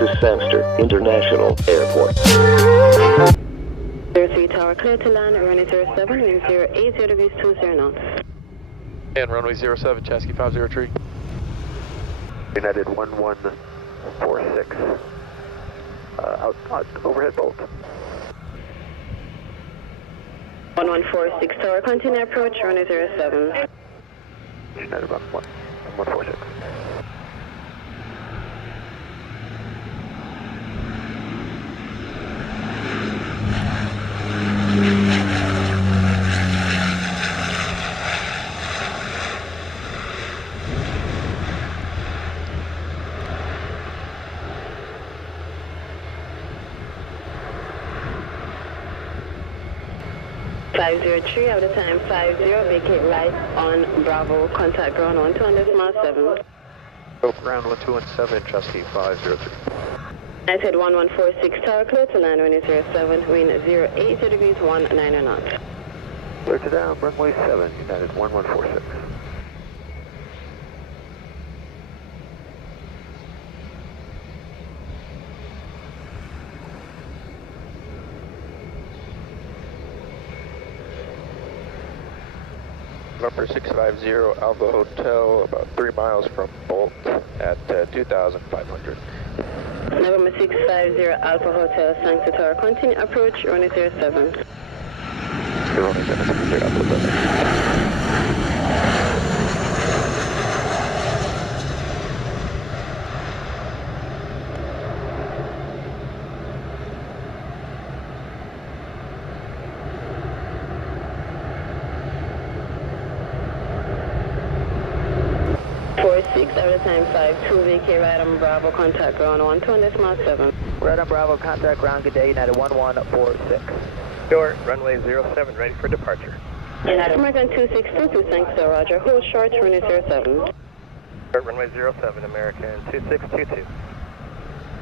This is Samster International Airport. 03 Tower, clear to land, runway 07, wind 080 degrees 20 knots. And runway 07, Chassis 503. United 1146. Out overhead bolt. 1146 Tower, continue approach, runway 07. United 1146. Out of time 50, vacate right on Bravo, contact ground 12.7. Ground 1217, Chassis 503. I said 1146 Tower, clear to land, runway 07, wind 080 degrees 19 knots. Clear to down, runway 7, United 1146. Number 650 Alpha Hotel, about 3 miles from Bolt at 2,500. November 650 Alpha Hotel, Sancta Tower, continue approach, runway 07. Runway 760 Alpha Hotel. 46 out of time 52, vacate right on Bravo, contact ground 12.7. Right on Bravo, contact ground, good day, United 1146. Short, runway 07, ready for departure. United American 2622, thanks to Roger. Hold short, runway 07. Short, runway 07, American 2622.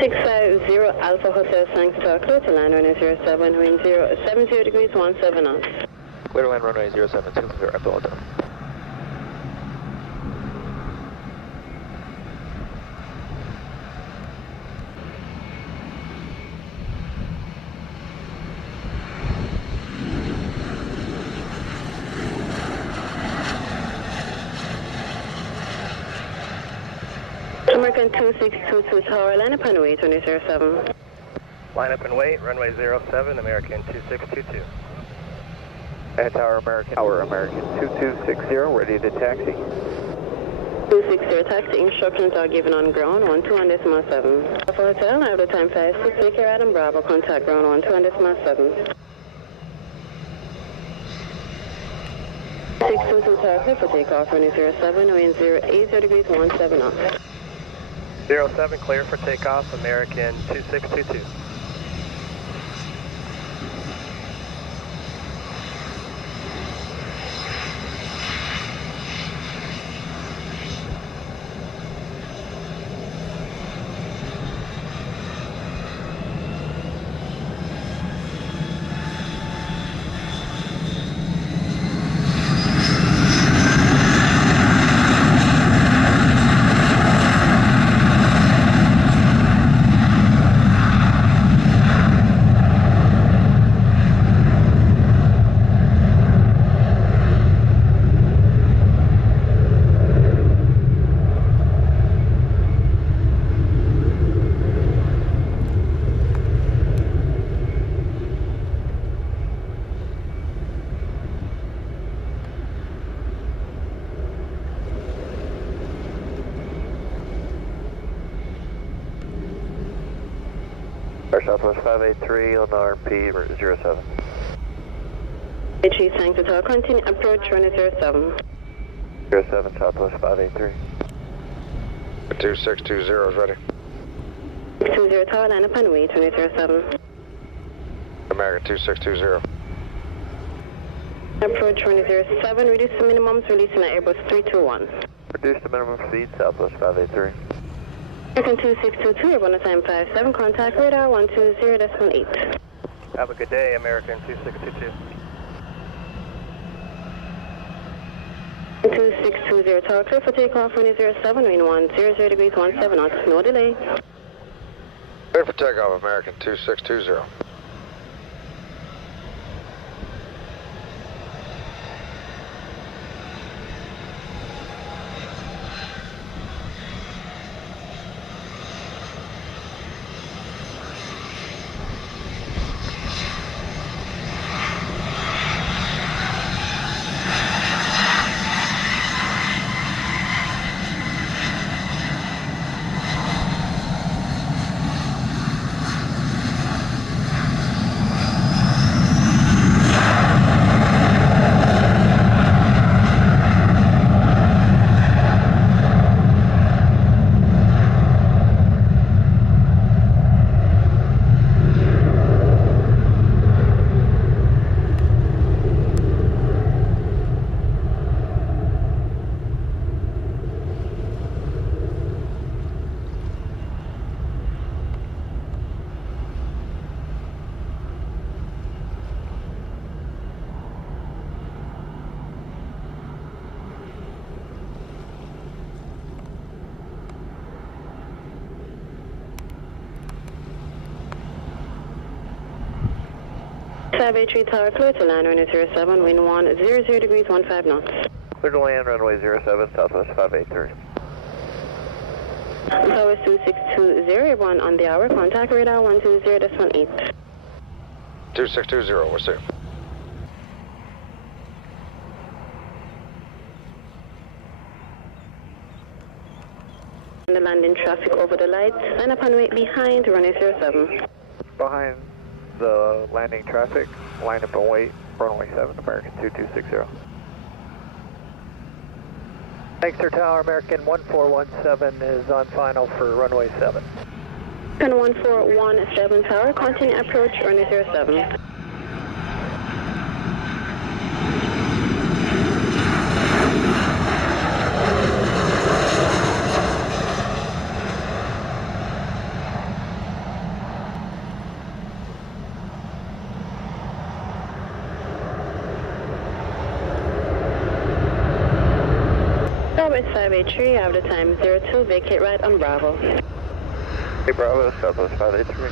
650 Alpha Hotel, thanks to clear to land, runway 07, wind 070 degrees 17 knots. Clear to land, runway 07, 60 Alpha Hotel. American 2622 Tower, line up and wait, runway 07. Line up and wait, runway 07, American 2622. And Tower American 2260, ready to taxi. 260 taxi, instructions are given on ground 12.7. Alpha Hotel, out of time 56, take care Adam Bravo, contact ground 12.7. 622 Tower, clear for takeoff, runway 07, wind 080 degrees 17 knots. 07, clear for takeoff, American 2622. Southwest 583 on RP 07. HE Sancta Tower, continue approach, runway 07. 07, Southwest 583. 2620 is ready. 620 Tower, line up and wait, runway 07. American 2620. Approach runway 07, reduce the minimums, releasing at Airbus 321. Reduce the minimum speed, Southwest 583. American 2622, airborne time 57, contact radar 120.8. Have a good day, American 2622. 2620, tower clear for takeoff, runway 07, wind 100 degrees 17 knots, no delay. Ready for takeoff, American 2620. Survey 3 Tower, clear to land, runway 07, wind 100 degrees, 15 knots. Clear to land, runway 07, Southwest 583. Tower 2620, 1 on the hour, contact radar 120.8. 2620, we're safe. The landing traffic over the lights, line up and wait behind runway 07. Behind the landing traffic, line up and wait, runway 7, American 2260. Exeter Tower, American 1417 is on final for runway 7. And 1417 Tower, continue approach runway 07. Southwest 583, out of the time 02, vacate right on Bravo. Hey Bravo, Southwest 583.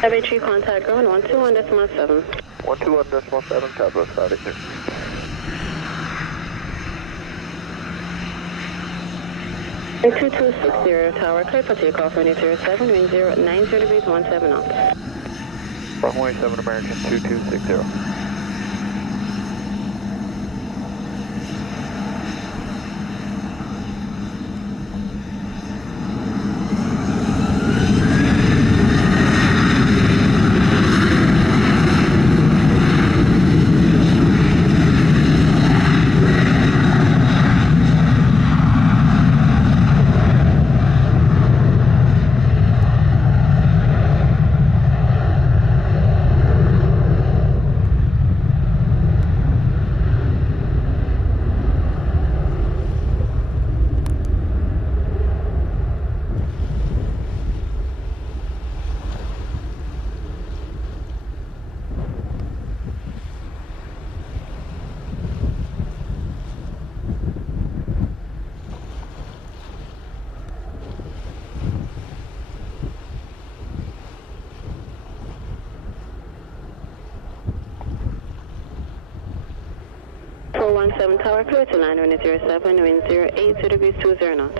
Survey contact ground 121.7. 121.7, Southwest 583. And 2260 Tower, clear for takeoff, runway 07, wind 90 degrees, 17 knots. Runway 7, American 2260. Tower, clear to land, runway 07, wind 80 degrees, 20 knots.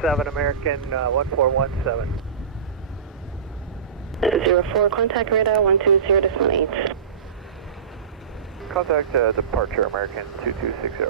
7 American 1417. 04, contact radar 120.8. Contact departure American 2260.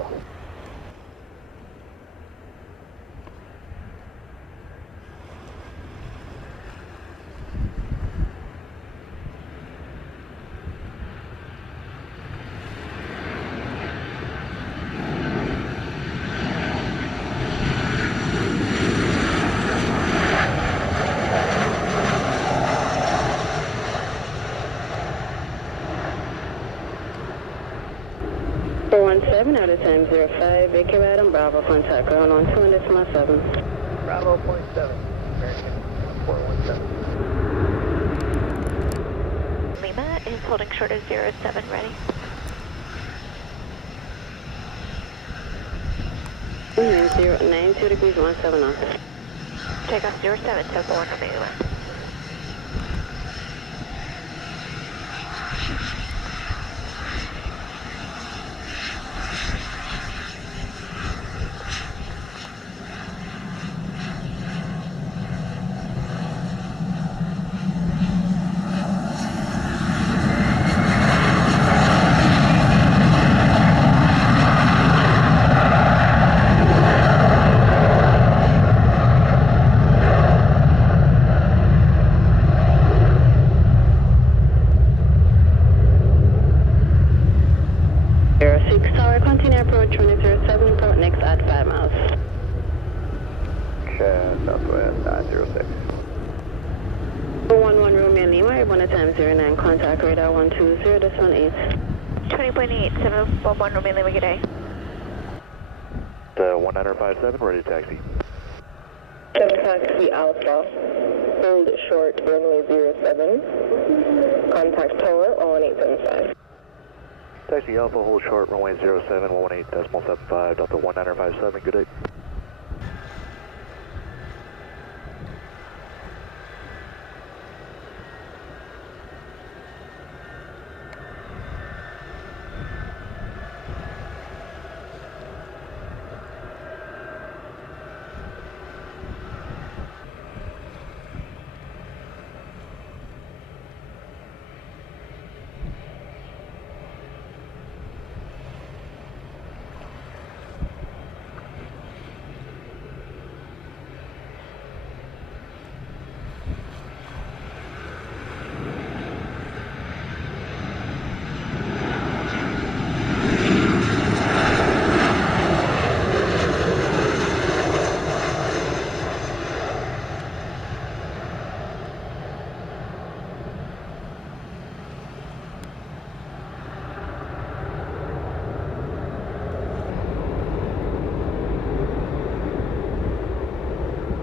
Out of time 05, vacate right on Bravo, contact ground on 2.7. Bravo, point 7, American 417. Lima is holding short of 07, ready. Wind 092 degrees 17 knots. Takeoff 07, so 4 from Lima. Continue approach 2007, port next at 5 miles. Southwest 906. 11 Romeo Lima, airborne at time 09, contact radar 120.18. 20.8, 741 Romeo Lima, good day. 1957, ready to taxi. 7 taxi Alpha, hold short runway 07, contact tower 11875. Taxi Alpha, hold short, runway 07, 118.75, Delta 1957, good day.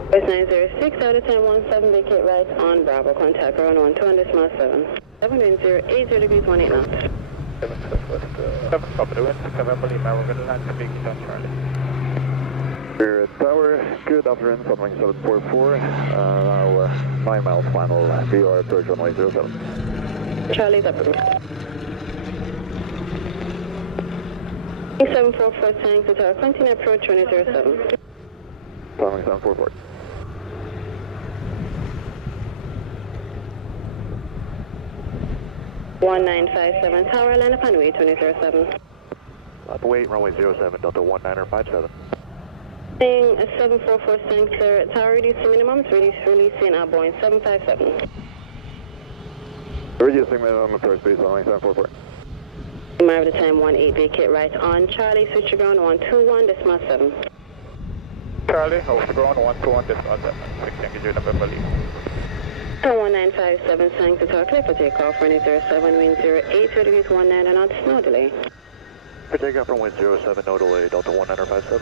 It's 906, out of 1017, vacate right on Bravo, contact ground 12.7. 780 degrees 18 knots. 7 Southwest, 7 Papa Wind, November Lima, we're going to land speaking on Charlie. Spirit Tower, good afternoon, Sunwing 744, now 9 miles final, VR approach runway 07. Charlie's approved. 744, thanks to tower, continue approach 2007. Sunwing 744. 1957, tower, land upon way 2007. Lap wait, runway 07, Delta 1957. Saying 744, thanks sir, tower reducing minimums, releasing our Boeing 757. Reducing minimum approach speed, Sunwing 744. Lima at time 18, vacate right on Charlie, switch to ground 121.7. Charlie, hold the ground 121.7, 6 engage November Lima. 1957, thanks to tower, clear for takeoff, runway 07, wind 08 degrees 19 knots, no delay. For takeoff, runway 07, no delay, Delta 1957.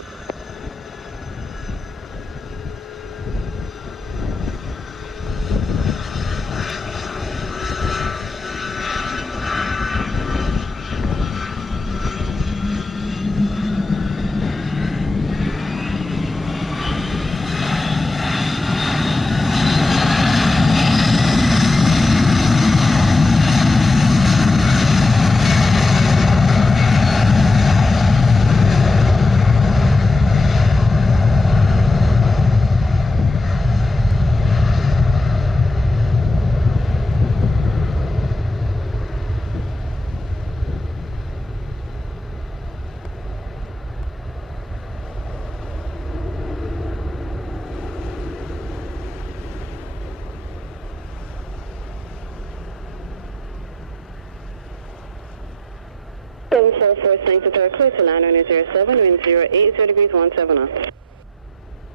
Thanks to tower, clear to land on 07, wind 08 degrees 17 knots.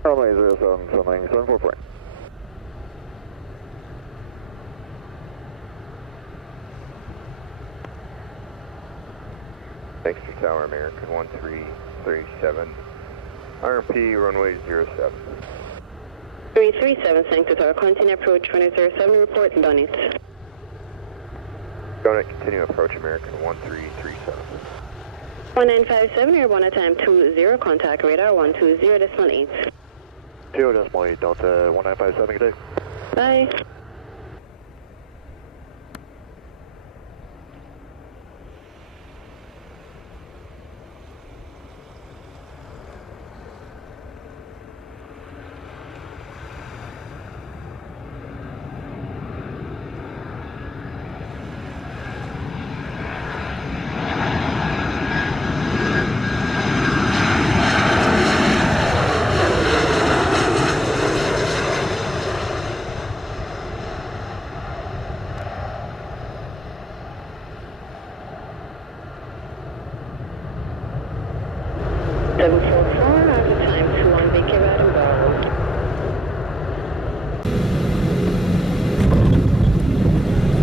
Runway 07, Sunwing 744. Extra Tower, American 1337. RP, runway 07. 337 Sanctus Tower, continue approach 2007, report done it. Donut, continue approach American 1337. 1957, airborne at time 20, contact radar 120.8. 0.8 Delta 1957, good day. Bye.